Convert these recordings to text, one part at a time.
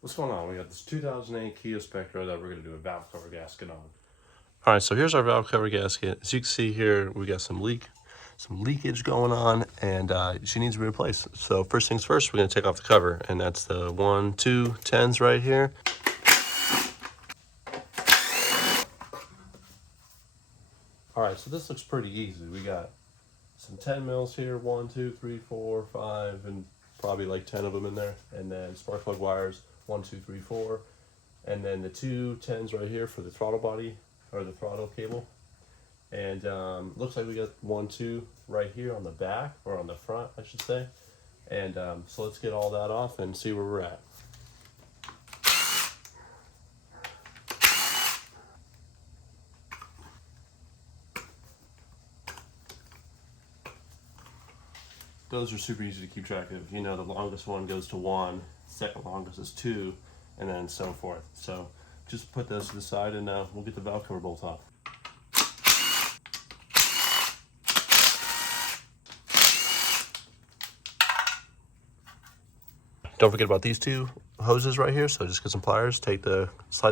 What's going on? We got this 2008 Kia Spectra that we're going to do a valve cover gasket on. All right, so here's our valve cover gasket. As you can see here, we got some leakage going on, and she needs to be replaced. So first things first, we're going to take off the cover, and that's the 1, 2, 10s right here. All right, so this looks pretty easy. We got some 10 mils here, 1, 2, 3, 4, 5, and probably like 10 of them in there. And then spark plug wires, 1, 2, 3, 4. And then the 2 10s right here for the throttle body, or the throttle cable. And looks like we got 1, 2 right here on the back, or on the front, I should say. And so let's get all that off and see where we're at. Those are super easy to keep track of. You know, the longest one goes to 1, second longest is 2, and then so forth. So just put those to the side, and we'll get the valve cover bolt off. Don't forget about these 2 hoses right here. So just get some pliers, slide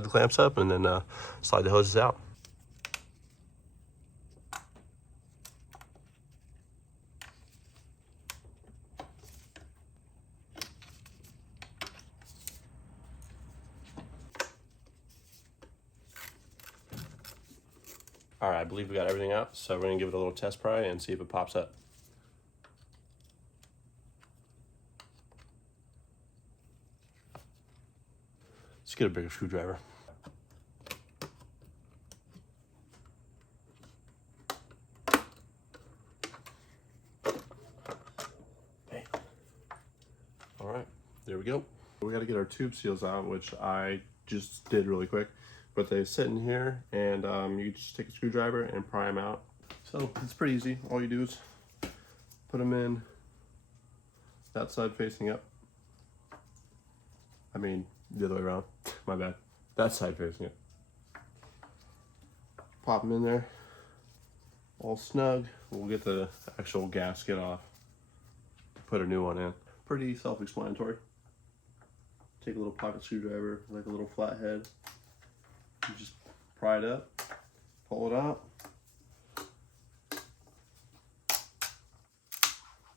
the clamps up, and then slide the hoses out. All right, I believe we got everything out, so we're gonna give it a little test pry and see if it pops up. Let's get a bigger screwdriver. Okay. All right, there we go. We gotta get our tube seals out, which I just did really quick. But they sit in here, and you just take a screwdriver and pry them out. So it's pretty easy. All you do is put them in that side facing up. I mean, the other way around. My bad. That side facing up. Pop them in there, all snug. We'll get the actual gasket off. Put a new one in. Pretty self-explanatory. Take a little pocket screwdriver, like a little flathead. You just pry it up, pull it out.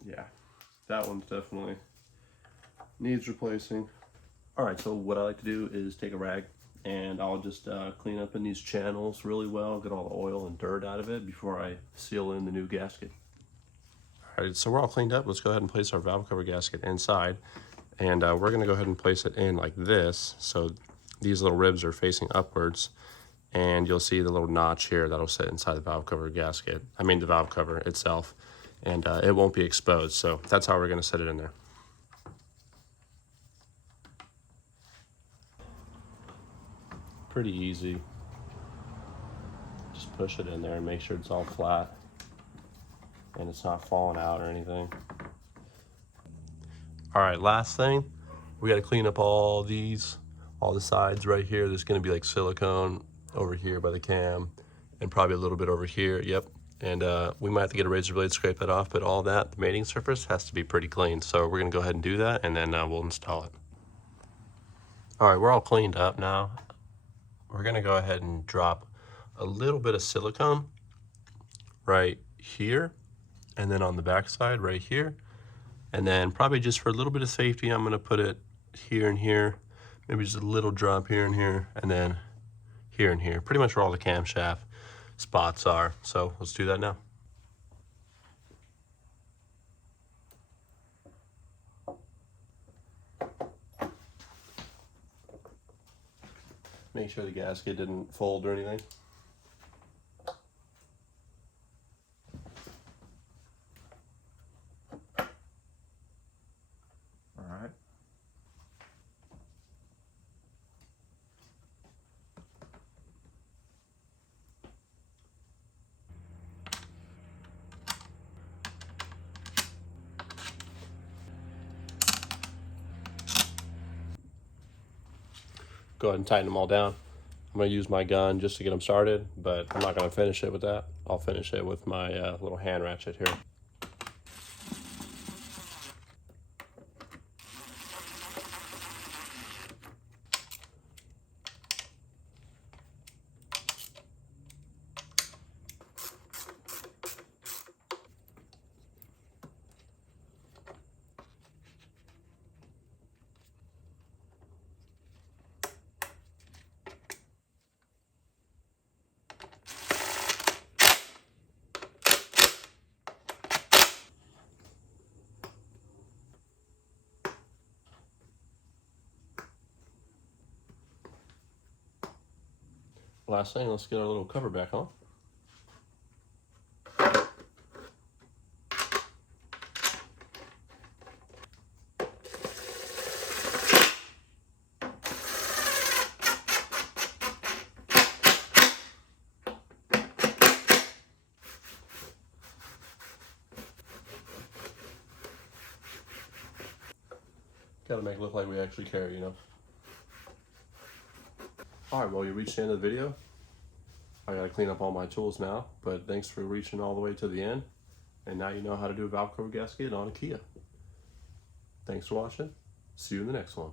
Yeah, that one's definitely needs replacing. All right, so what I like to do is take a rag, and I'll just clean up in these channels really well, get all the oil and dirt out of it before I seal in the new gasket. All right, so we're all cleaned up. Let's go ahead and place our valve cover gasket inside, and we're gonna go ahead and place it in like this. So these little ribs are facing upwards, and you'll see the little notch here that'll sit inside the valve cover gasket. I mean the valve cover itself, and it won't be exposed. So that's how we're gonna set it in there. Pretty easy. Just push it in there and make sure it's all flat and it's not falling out or anything. All right, last thing, we gotta clean up all the sides right here. There's gonna be like silicone over here by the cam, and probably a little bit over here, yep. And we might have to get a razor blade, scrape that off, but all that, the mating surface has to be pretty clean. So we're gonna go ahead and do that, and then we'll install it. All right, we're all cleaned up now. We're gonna go ahead and drop a little bit of silicone right here, and then on the back side right here. And then probably just for a little bit of safety, I'm gonna put it here and here, maybe just a little drop here and here, and then here and here, pretty much where all the camshaft spots are. So let's do that now. Make sure the gasket didn't fold or anything. All right. Go ahead and tighten them all down. I'm gonna use my gun just to get them started, but I'm not gonna finish it with that. I'll finish it with my little hand ratchet here. last thing, let's get our little cover back on. Gotta make it look like we actually care, you know. All right, well, you reached the end of the video. I gotta clean up all my tools now, but thanks for reaching all the way to the end. And now you know how to do a valve cover gasket on a Kia. Thanks for watching. See you in the next one.